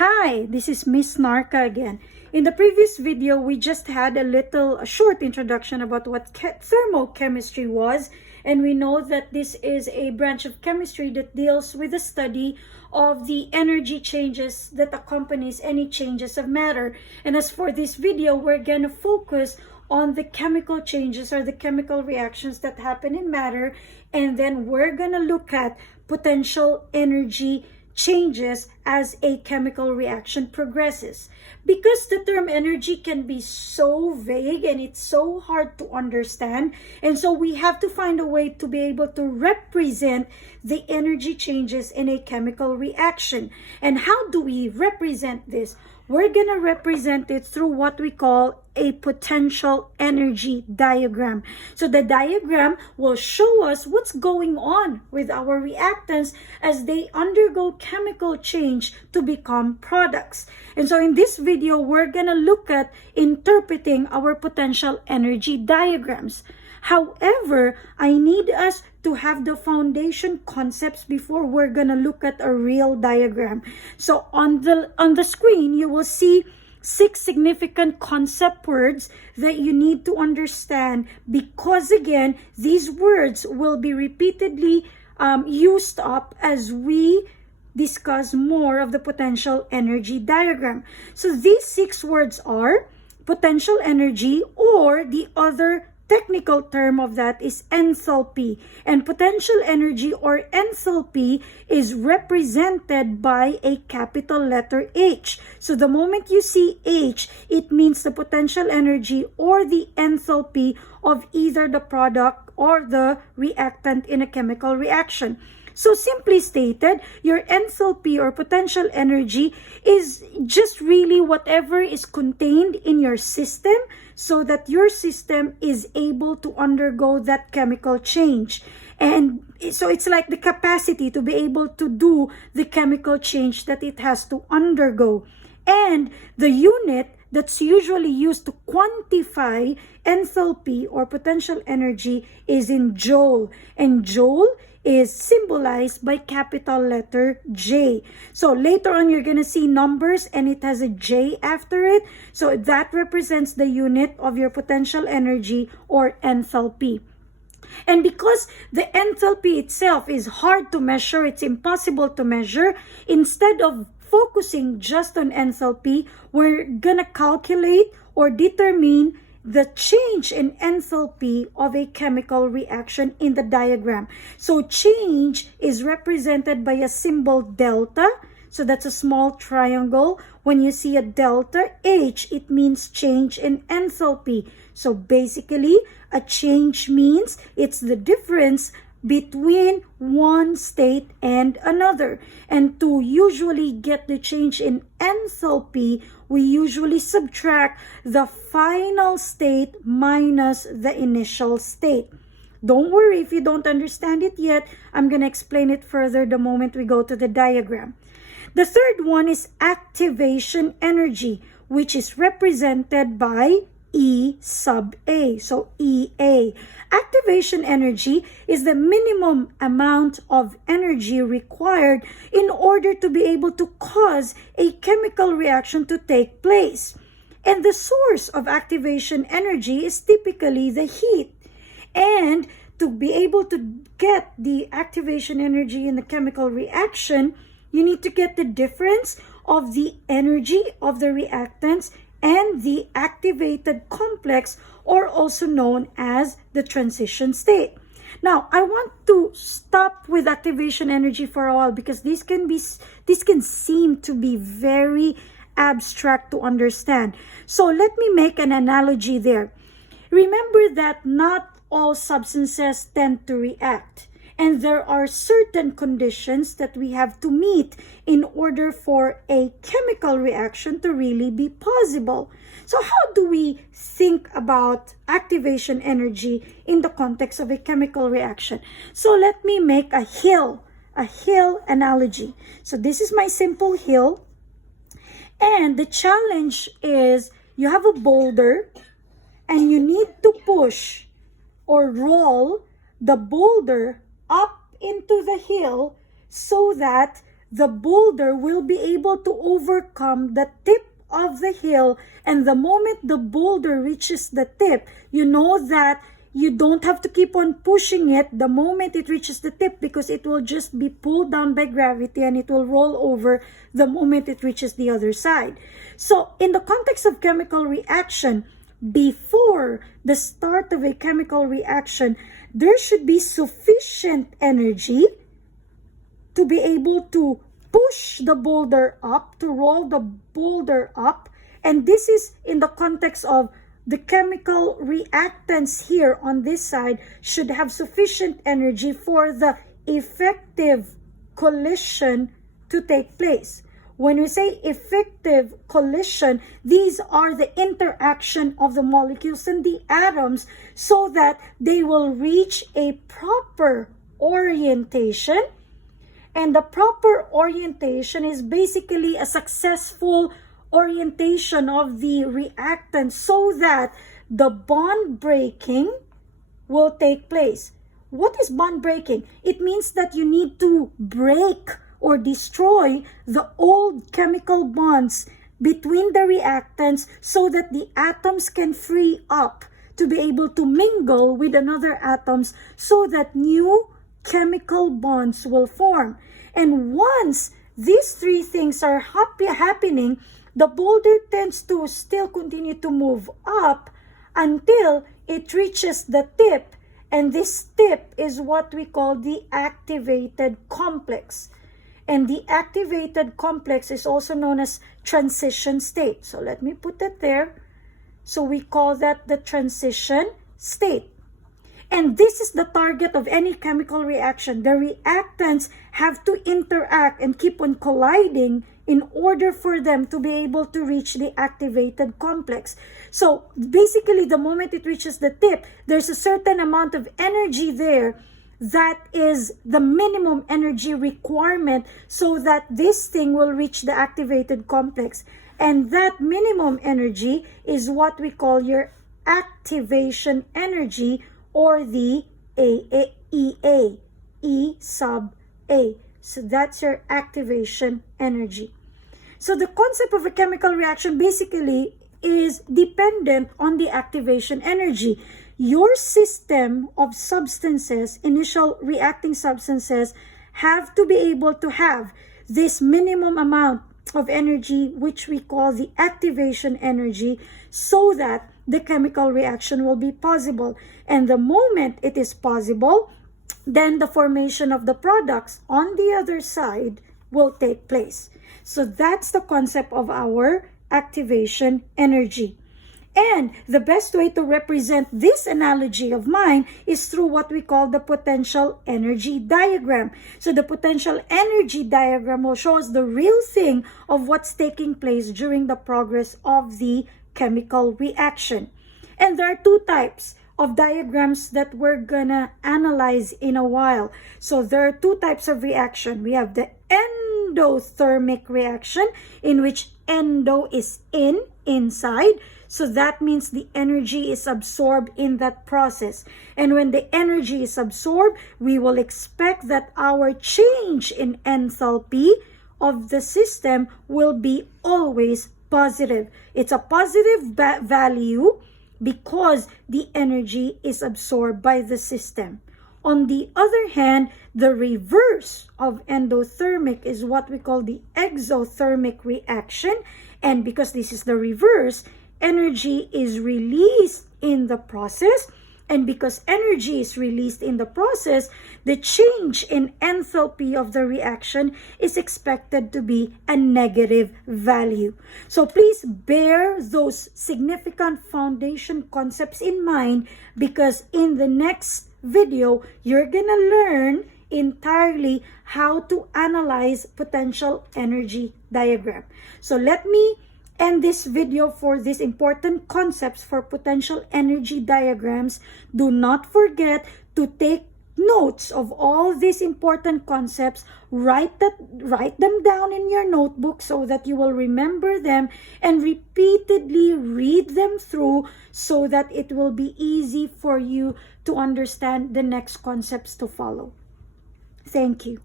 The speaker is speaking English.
Hi, this is Miss Narca again. In the previous video, we just had a short introduction about what thermochemistry was, and we know that this is a branch of chemistry that deals with the study of the energy changes that accompanies any changes of matter. And as for this video, we're going to focus on the chemical changes or the chemical reactions that happen in matter, and then we're going to look at potential energy changes as a chemical reaction progresses. Because the term energy can be so vague and it's so hard to understand, and so we have to find a way to be able to represent the energy changes in a chemical reaction. And how do we represent this? We're going to represent it through what we call a potential energy diagram. So the diagram will show us what's going on with our reactants as they undergo chemical change to become products. And so in this video, we're going to look at interpreting our potential energy diagrams. However, I need us to have the foundation concepts before we're gonna look at a real diagram. So on the screen, you will see 6 significant concept words that you need to understand, because again, these words will be repeatedly used up as we discuss more of the potential energy diagram. So these 6 words are potential energy, or the other technical term of that is enthalpy. And potential energy or enthalpy is represented by a capital letter H. So the moment you see H, it means the potential energy or the enthalpy of either the product or the reactant in a chemical reaction. So simply stated, your enthalpy or potential energy is just really whatever is contained in your system so that your system is able to undergo that chemical change. And so it's like the capacity to be able to do the chemical change that it has to undergo. And the unit that's usually used to quantify enthalpy or potential energy is in joule. And joule is symbolized by capital letter J. So later on, you're going to see numbers and it has a J after it. So that represents the unit of your potential energy or enthalpy. And because the enthalpy itself is hard to measure, it's impossible to measure, instead of focusing just on enthalpy, we're gonna calculate or determine the change in enthalpy of a chemical reaction in the diagram. So change is represented by a symbol delta. So that's a small triangle. When you see a delta H, it means change in enthalpy. So basically, a change means it's the difference between one state and another. And to usually get the change in enthalpy, we usually subtract the final state minus the initial state. Don't worry if you don't understand it yet. I'm going to explain it further the moment we go to the diagram. The third one is activation energy, which is represented by E sub A, so EA. Activation energy is the minimum amount of energy required in order to be able to cause a chemical reaction to take place. And the source of activation energy is typically the heat. And to be able to get the activation energy in the chemical reaction, you need to get the difference of the energy of the reactants and the activated complex, or also known as the transition state. Now, I want to stop with activation energy for a while because this can seem to be very abstract to understand. So let me make an analogy there. Remember that not all substances tend to react. And there are certain conditions that we have to meet in order for a chemical reaction to really be possible. So how do we think about activation energy in the context of a chemical reaction? So let me make a hill analogy. So this is my simple hill. And the challenge is you have a boulder and you need to push or roll the boulder up into the hill so that the boulder will be able to overcome the tip of the hill, and the moment the boulder reaches the tip, you know that you don't have to keep on pushing it the moment it reaches the tip, because it will just be pulled down by gravity and it will roll over the moment it reaches the other side. So in the context of chemical reaction, before the start of a chemical reaction, there should be sufficient energy to be able to push the boulder up, to roll the boulder up. And this is in the context of the chemical reactants here on this side should have sufficient energy for the effective collision to take place. When we say effective collision, these are the interaction of the molecules and the atoms so that they will reach a proper orientation. And the proper orientation is basically a successful orientation of the reactant so that the bond breaking will take place. What is bond breaking? It means that you need to break or destroy the old chemical bonds between the reactants so that the atoms can free up to be able to mingle with another atoms so that new chemical bonds will form. And once these three things are happening, the boulder tends to still continue to move up until it reaches the tip. And this tip is what we call the activated complex. And the activated complex is also known as transition state. So let me put that there. So we call that the transition state. And this is the target of any chemical reaction. The reactants have to interact and keep on colliding in order for them to be able to reach the activated complex. So basically, the moment it reaches the tip, there's a certain amount of energy there that is the minimum energy requirement so that this thing will reach the activated complex. And that minimum energy is what we call your activation energy, or the EA, E sub A. So that's your activation energy. So the concept of a chemical reaction basically is dependent on the activation energy. Your system of substances, initial reacting substances, have to be able to have this minimum amount of energy, which we call the activation energy, so that the chemical reaction will be possible. And the moment it is possible, then the formation of the products on the other side will take place. So that's the concept of our activation energy. And the best way to represent this analogy of mine is through what we call the potential energy diagram. So the potential energy diagram will show us the real thing of what's taking place during the progress of the chemical reaction. And there are two types of diagrams that we're gonna analyze in a while. So there are two types of reaction. We have the endothermic reaction, in which endo is inside. So that means the energy is absorbed in that process. And when the energy is absorbed, we will expect that our change in enthalpy of the system will be always positive. It's a positive value because the energy is absorbed by the system. On the other hand, the reverse of endothermic is what we call the exothermic reaction. And because this is the reverse, energy is released in the process. And because energy is released in the process, the change in enthalpy of the reaction is expected to be a negative value. So please bear those significant foundation concepts in mind, because in the next video, you're gonna learn entirely how to analyze potential energy diagram. So let me end this video for these important concepts for potential energy diagrams. Do not forget to take notes of all these important concepts. Write them down in your notebook so that you will remember them, and repeatedly read them through so that it will be easy for you to understand the next concepts to follow. Thank you.